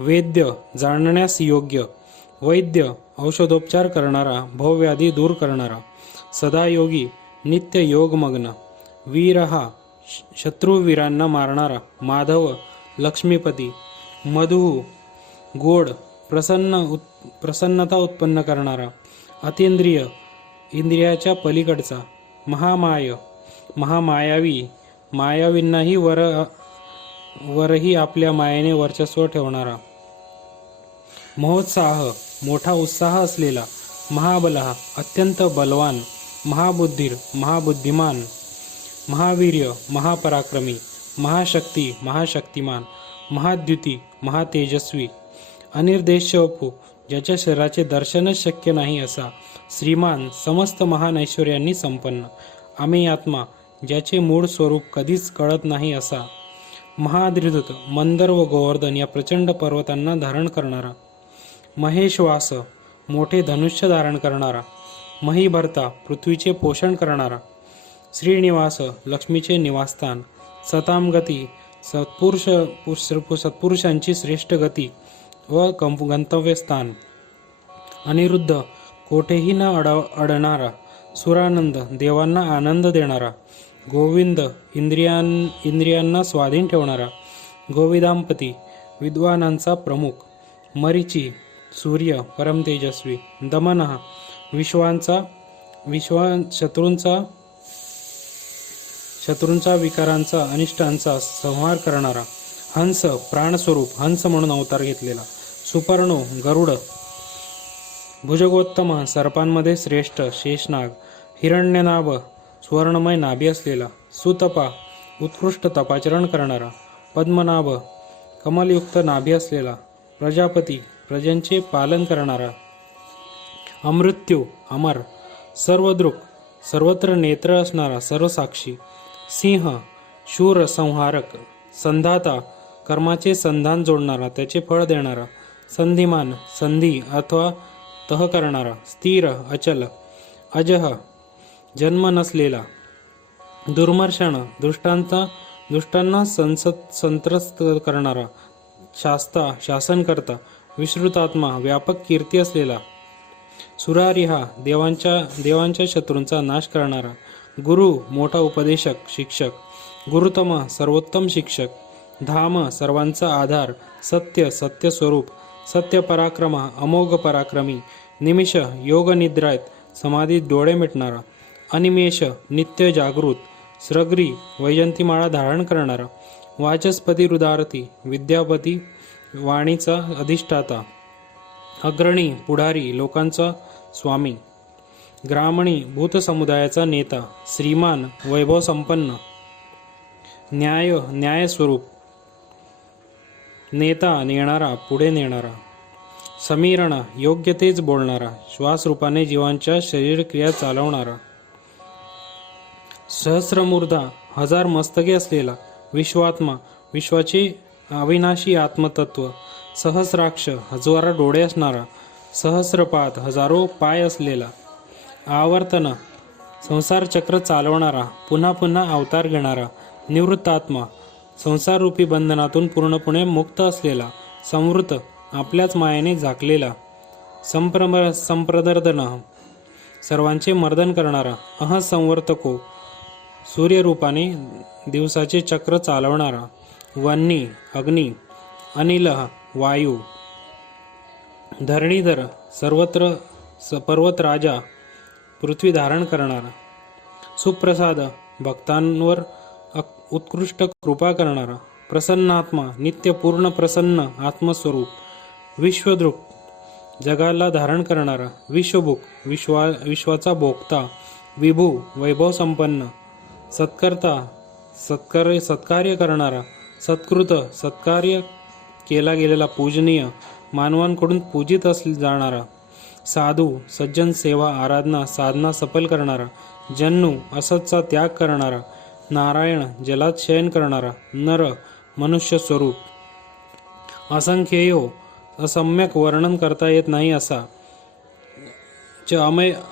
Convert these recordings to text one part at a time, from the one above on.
वेद्य जाणण्यास योग्य, वैद्य औषधोपचार करणारा, भवव्याधी दूर करणारा, सदायोगी नित्य योगमग्न, वीर हा शत्रुवीरांना मारणारा, माधव लक्ष्मीपती, मधु गोड प्रसन्नता उत्पन्न करणारा, अतींद्रिय इंद्रियाच्या पलीकडचा, महामायावी मायावींनाही वरही आपल्या मायेने वर्चस्व ठेवणारा, महोत्साह मोठा उत्साह असलेला, महाबलः अत्यंत बलवान, महाबुद्धीर महाबुद्धिमान, महावीर्य महापराक्रमी, महाशक्ती महाशक्तिमान, महाद्युती महातेजस्वी, अनिर्देश्यवपू ज्याच्या शरीराचे दर्शनच शक्य नाही असा, श्रीमान समस्त महान ऐश्वर्यांनी संपन्न, अमेयात्मा ज्याचे मूळ स्वरूप कधीच कळत नाही असा, महाधृत मंदर व गोवर्धन या प्रचंड पर्वतांना धारण करणारा, महेश्वास मोठे धनुष्य धारण करणारा, महीभर्ता पृथ्वीचे पोषण करणारा, श्रीनिवास लक्ष्मीचे निवासस्थान, सतामगती सत्पुरुषांची श्रेष्ठ गती व गंतव्यस्थान, अनिरुद्ध कोठेही न अडणारा, सुरानंद देवांना आनंद देणारा, गोविंद इंद्रियांना स्वाधीन ठेवणारा, गोविदांपती विद्वानांचा प्रमुख, मरीची सूर्य परमतेजस्वी, दमनः शत्रूंचा विकारांचा अनिष्टांचा संहार करणारा, हंस प्राणस्वरूप हंस म्हणून अवतार घेतलेला, सुपर्णो गरुड, भुजगोत्तम सर्पांमध्ये श्रेष्ठ शेषनाग, हिरण्यनाभ सुवर्णमय नाभी असलेला, सुतपा उत्कृष्ट तपाचरण करणारा, पद्मनाभ कमलयुक्त नाभी असलेला, प्रजापती प्रजांचे पालन करणारा, अमृत्यू अमर, सर्वदृक् सर्वत्र नेत्र असणारा सर्वसाक्षी, सिंह शूर संहारक, संधाता कर्माचे संधान जोडणारा त्याचे फळ देणारा, संधिमान संधी अथवा तह करणारा, स्थिर अचल, अजह जन्म नसलेला, दुर्मर्षण दुष्टांना संत्रस्त करणारा, शास्ता शासनकर्ता, विश्रुतात्मा व्यापक कीर्ती असलेला, सुरारिहा देवांच्या शत्रूंचा नाश करणारा, गुरु मोठा उपदेशक शिक्षक, गुरुतम सर्वोत्तम शिक्षक, धाम सर्वांचा आधार, सत्य सत्य स्वरूप, सत्य पराक्रम अमोघ पराक्रमी, निमिष योग निद्रायत समाधीत डोळे मिटणारा, अनिमेष नित्य जागृत, स्रग्री वैजंतीमाळा धारण करणारा, वाचस्पती रुदारती विद्यापती वाणीचा अधिष्ठाता, अग्रणी पुढारी लोकांचा स्वामी, ग्रामणी भूत समुदायाचा नेता, श्रीमान वैभव संपन्न, न्यायस्वरूप नेता नेणारा पुढे नेणारा, समीरण योग्य तेच बोलणारा, श्वासरूपाने जीवांच्या शरीर क्रिया चालवणारा, सहस्रमूर्धा हजार मस्तके असलेला, विश्वात्मा विश्वाचे अविनाशी आत्मतत्व, सहस्राक्ष हजार डोळे असणारा, सहस्रपाद हजारो पाय असलेला, आवर्तन संसार चक्र चालवणारा पुन्हा पुन्हा अवतार घेणारा, निवृत्तात्मा संसाररूपी बंधनातून पूर्णपणे मुक्त असलेला, संवृत आपल्याच मायेने झाकलेला, संप्रदर्दन सर्वांचे मर्दन करणारा, अहसंवर्तको सूर्यरूपाने दिवसाचे चक्र चालवणारा, वन्नी अग्नी, अनिल वायू, धरणीधर सर्वत्र पर्वत राजा पृथ्वी धारण करणारा, सुप्रसाद भक्तांवर उत्कृष्ट कृपा करणारा, प्रसन्नात्मा नित्य पूर्ण प्रसन्न आत्मस्वरूप, विश्वदृक् जगाला धारण करणारा, विश्वभुक विश्वाचा भोक्ता, विभू वैभव संपन्न, सत्कर्ता सत्कार्य करणारा, सत्कृत सत्कार्य केला गेलेला पूजनीय मानवांकडून पूजित जाणारा, साधू सज्जन सेवा आराधना साधना सफल करणारा, जन्नू असतचा त्याग करणारा, नारायण जलात शयन करणारा, नर मनुष्य स्वरूप, असंख्येयो असम्यक वर्णन करता येत नाही असा,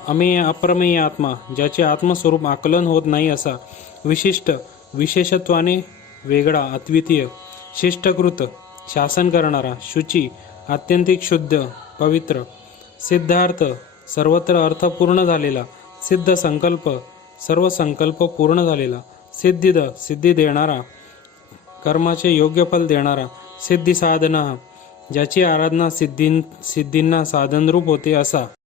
अमेय अप्रमेय आत्मा ज्याचे आत्मस्वरूप आकलन होत नाही असा, विशिष्ट विशेषत्वाने वेगळा अद्वितीय, शिष्टकृत शासन करणारा, शुची, आत्यंतिक शुद्ध, पवित्र. सिद्धार्थ, सर्वत्र अर्थ पूर्ण झालेला. सिद्ध संकल्प, सर्व संकल्प पूर्ण झालेला. सिद्धिद, सिद्धी देणारा, कर्माचे योग्य फल देणारा. सिद्धी साधना, ज्याची आराधना सिद्धींना साधनरूप होते असा.